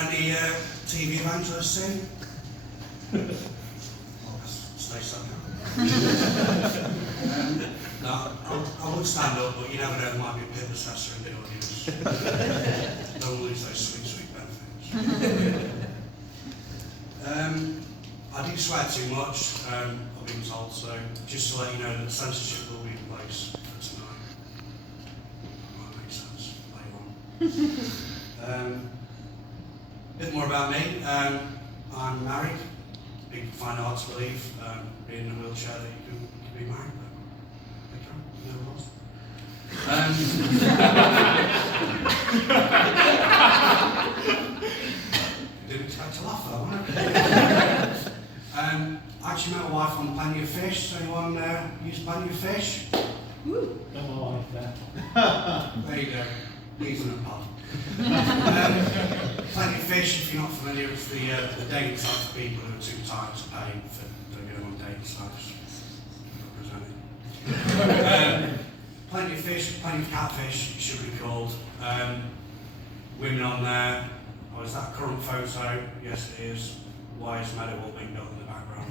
Any TV evangelists in? Stay so now. No, I would stand up, but you never know, there might be a pit assessor in the audience. Don't lose those sweet benefits. I do swear too much, I've been told, so just to let you know that censorship will be in place for tonight. That might make sense later on. A bit more about me. I'm married. Big fan of hard to believe, being in a wheelchair that you can be married, but they can, never was. Didn't expect to laugh though, I actually met my wife on Plenty of Fish. So anyone use Plenty of Fish? Woo! Got my wife there. There you go. Using a pod. Plenty of Fish, if you're not familiar, it's the dating site for people who are too tired to pay for going on dating sites. Plenty of Fish, Plenty of Catfish, it should be called. Women on there. Oh, is that a current photo? Yes, it is. Why is Meadowall being built in the background?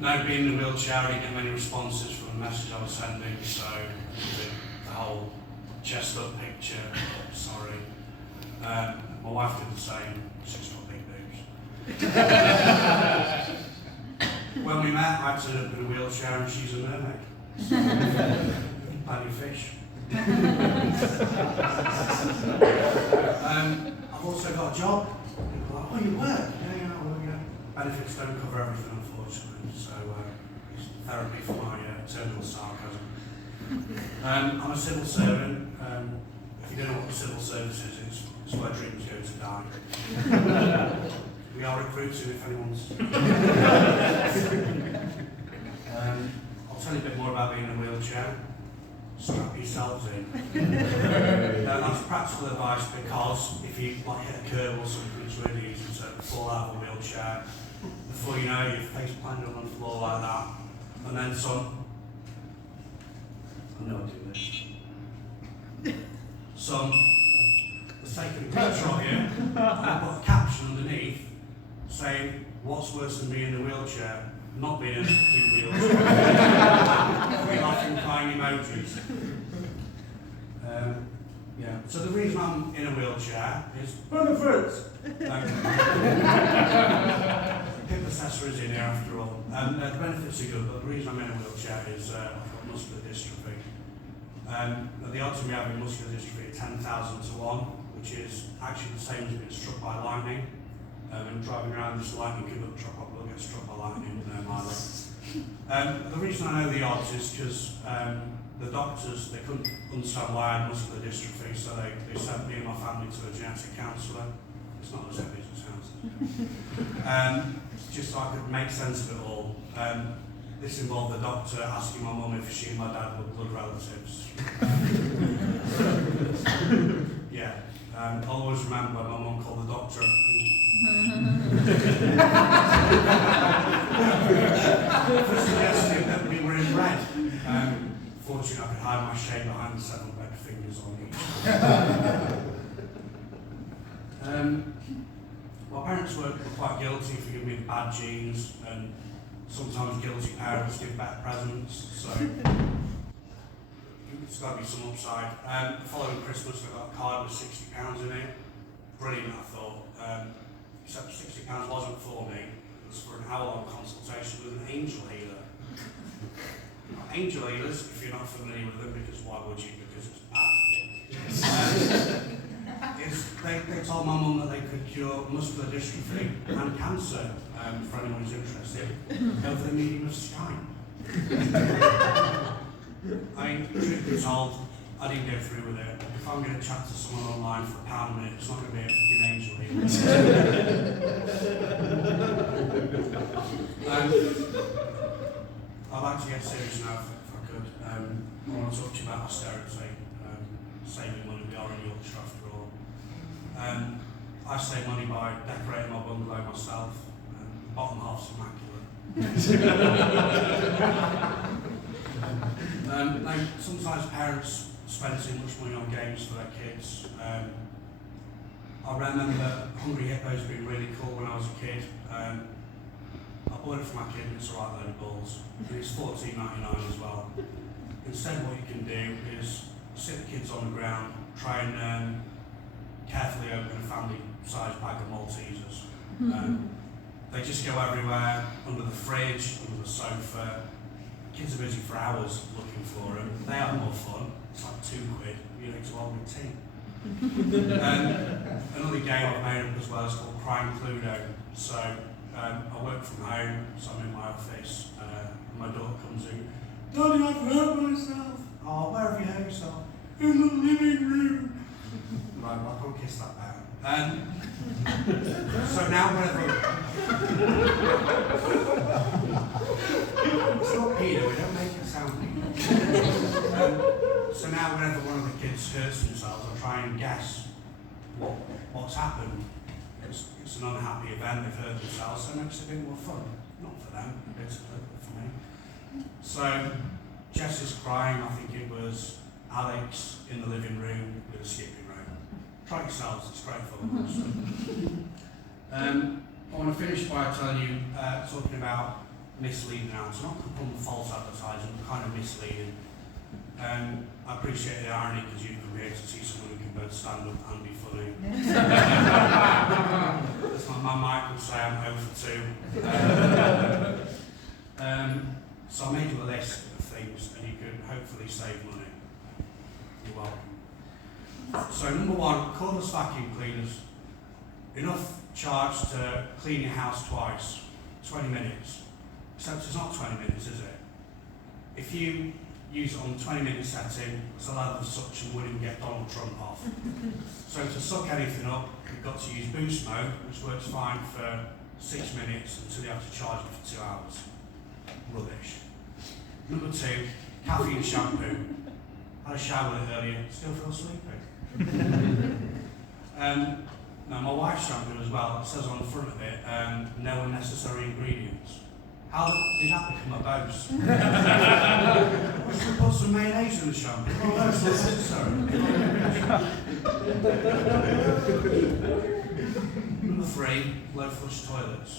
Now being in a wheelchair, I didn't get many responses from the message I was sending, so the whole chest up picture, sorry. My wife did the same, she's got big boobs. When we met, I turned up in a wheelchair and she's a mermaid. So, Plenty of Fish. I've also got a job. People are like, oh, you work? Yeah, well, yeah. Benefits don't cover everything, unfortunately, so it's therapy for my terminal sarcasm. I'm a civil servant. If you don't know what the civil service is, it's where dreams go to die. We are recruiting if anyone's... I'll tell you a bit more about being in a wheelchair. Strap yourselves in. That's practical advice because if you hit a curb or something, it's really easy to fall out of a wheelchair. Before you know, your face planted on the floor like that, and then some. I know I do this. Some has taken a picture of you and put a caption underneath saying, "What's worse than being in a wheelchair? Not being in a fucking wheelchair." Three laughing, crying emojis. Yeah. So the reason I'm in a wheelchair is benefits. Pip assessor is in here after all. The benefits are good, but the reason I'm in a wheelchair is I've got muscular dystrophy. The odds of me having muscular dystrophy are 10,000 to 1, which is actually the same as being struck by lightning. And driving around this lightning kebab truck, I will get struck by lightning in my leg. The reason I know the odds is because the doctors, they couldn't understand why I had muscular dystrophy, so they sent me and my family to a genetic counsellor. It's not the same business counsellor. Just so I could make sense of it all. This involved the doctor asking my mum if she and my dad were blood relatives. Yeah. I'll always remember when my mum called the doctor. For suggesting that we were inbred. Fortunately, I could hide my shape behind 7 red fingers on each. My parents were quite guilty for giving me the bad genes, and sometimes guilty parents give back presents, so it's got to be some upside. The following Christmas, I got a card with £60 in it. Brilliant, I thought. Except £60 wasn't for me. It was for an hour-long consultation with an angel healer. Angel healers, if you're not familiar with them, because why would you? Because it's bad. They told my mum that they could cure muscular dystrophy and cancer, for anyone who's interested, over the medium of Skype. I mean, truth be told, I didn't go through with it. If I'm going to chat to someone online for £1 a minute, it's not going to be a fucking angel healer. I'd like to get serious now if I could. I want to talk to you about austerity, saving money. We are in Yorkshire after all. I save money by decorating my bungalow myself. The bottom half's immaculate. Now, sometimes parents spend too much money on games for their kids. I remember Hungry Hippos being really cool when I was a kid. I bought it for my kid and it's the right load of balls. And it's $14.99 as well. Instead what you can do is sit the kids on the ground, try and carefully open a family-sized bag of Maltesers. They just go everywhere, under the fridge, under the sofa. Kids are busy for hours looking for them. They have more fun. It's like £2, you know, to hold with tea. Another game I've made up as well is called Crime Cluedo. So I work from home, so I'm in my office, and my daughter comes in, Daddy, I've hurt myself. Oh, where have you hurt yourself? In the living room. Right, well, I can't kiss that down. So now whenever... It's not Peter, we don't make it sound Peter. So now whenever one of the kids hurts themselves, I try and guess what's happened. It's an unhappy event, they've hurt themselves, so it makes it a bit more fun. Not for them, basically, but for me. So Jess is crying, I think it was Alex in the living room with a skipping rope. Try it yourselves, it's great fun. I want to finish by telling you, talking about misleading ads, not false advertising, but kind of misleading. I appreciate the irony because you've come here to see someone who can both stand up and be funny. That's like my mic would say I'm over 2. So I made you a list of things and you could hopefully save money. You're welcome. So number 1, cordless vacuum cleaners. Enough charge to clean your house twice, 20 minutes. Except it's not 20 minutes, is it? If you use it on the 20-minute setting, it's a level of suction wouldn't get Donald Trump off. So to suck anything up, you've got to use boost mode, which works fine for 6 minutes until you have to charge it for 2 hours. Rubbish. Number 2, caffeine shampoo. Had a shower with it earlier, still feel sleepy. Now my wife's shampoo as well, it says on the front of it, no unnecessary ingredients. How did that become a boast? We should put some mayonnaise in the shampoo. Oh, that's not necessary. Number 3, low flush toilets.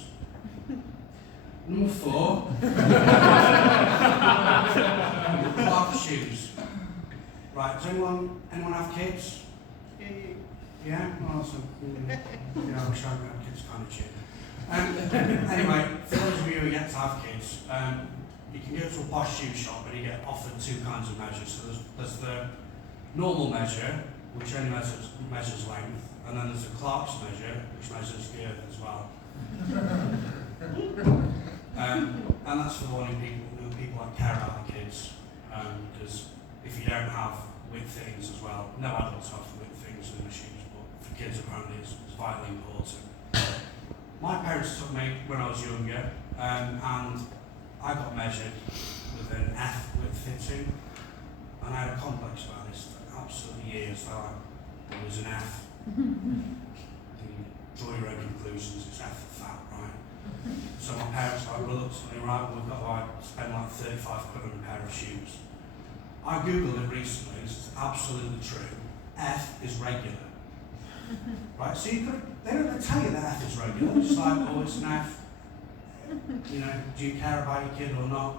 Number 4, Clark shoes. Right, does anyone have kids? Yeah? Well, so, yeah, I wish I could have kids kind of cheap. Anyway, for those of you who get to have kids, you can go to a Bosch shoe shop and you get offered 2 kinds of measures. So there's the normal measure, which only measures length, and then there's the Clark's measure, which measures girth as well. And that's for warning people that care about the kids, because if you don't have width fittings as well, no adults have width fittings in the shoes, but for kids apparently it's vitally important. My parents took me when I was younger, and I got measured with an F width fitting, and I had a complex about this for absolutely years, that it was an F. Draw your own conclusions, it's F for fat, right? So my parents were reluctantly, right, we've got to spend like 35 quid on a pair of shoes. I googled it recently, it's absolutely true. F is regular. Right, so they don't tell you that F is regular, it's just like, oh, it's an F. You know, do you care about your kid or not?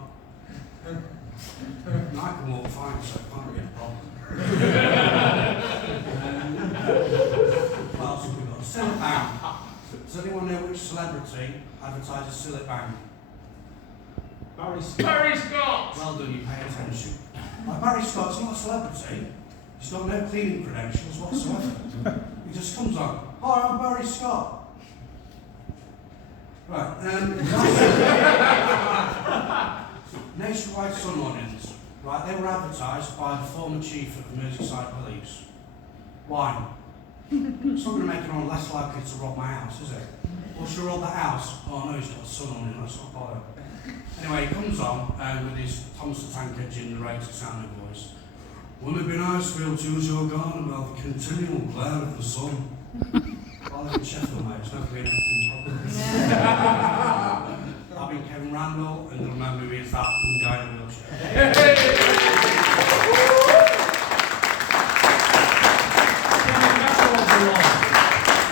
And I can walk fine, so it can't be a problem. What else have we got? Sillet Bang. Does anyone know which celebrity advertises Sillet Bang? Barry Scott. Barry Scott! Well done, you pay attention. Like Barry Scott's not a celebrity. He's got no cleaning credentials whatsoever. He just comes on, hi, I'm Barry Scott. Right, Nationwide Sun Onions. Right, they were advertised by the former chief of the Merseyside Police. Why? It's not going to make anyone less likely to rob my house, is it? Or should I rob the house? Oh no, he's got a sun onion, let's not bother. Anyway, he comes on with his Thomas the Tank Engine narrator sounding voice. Wouldn't it be nice to be able to use your garden about the continual glare of the sun? I live in Sheffield, mate, it's not going to be anything problem. I've been Kevin Randall, and you'll remember me as that guy in a wheelchair.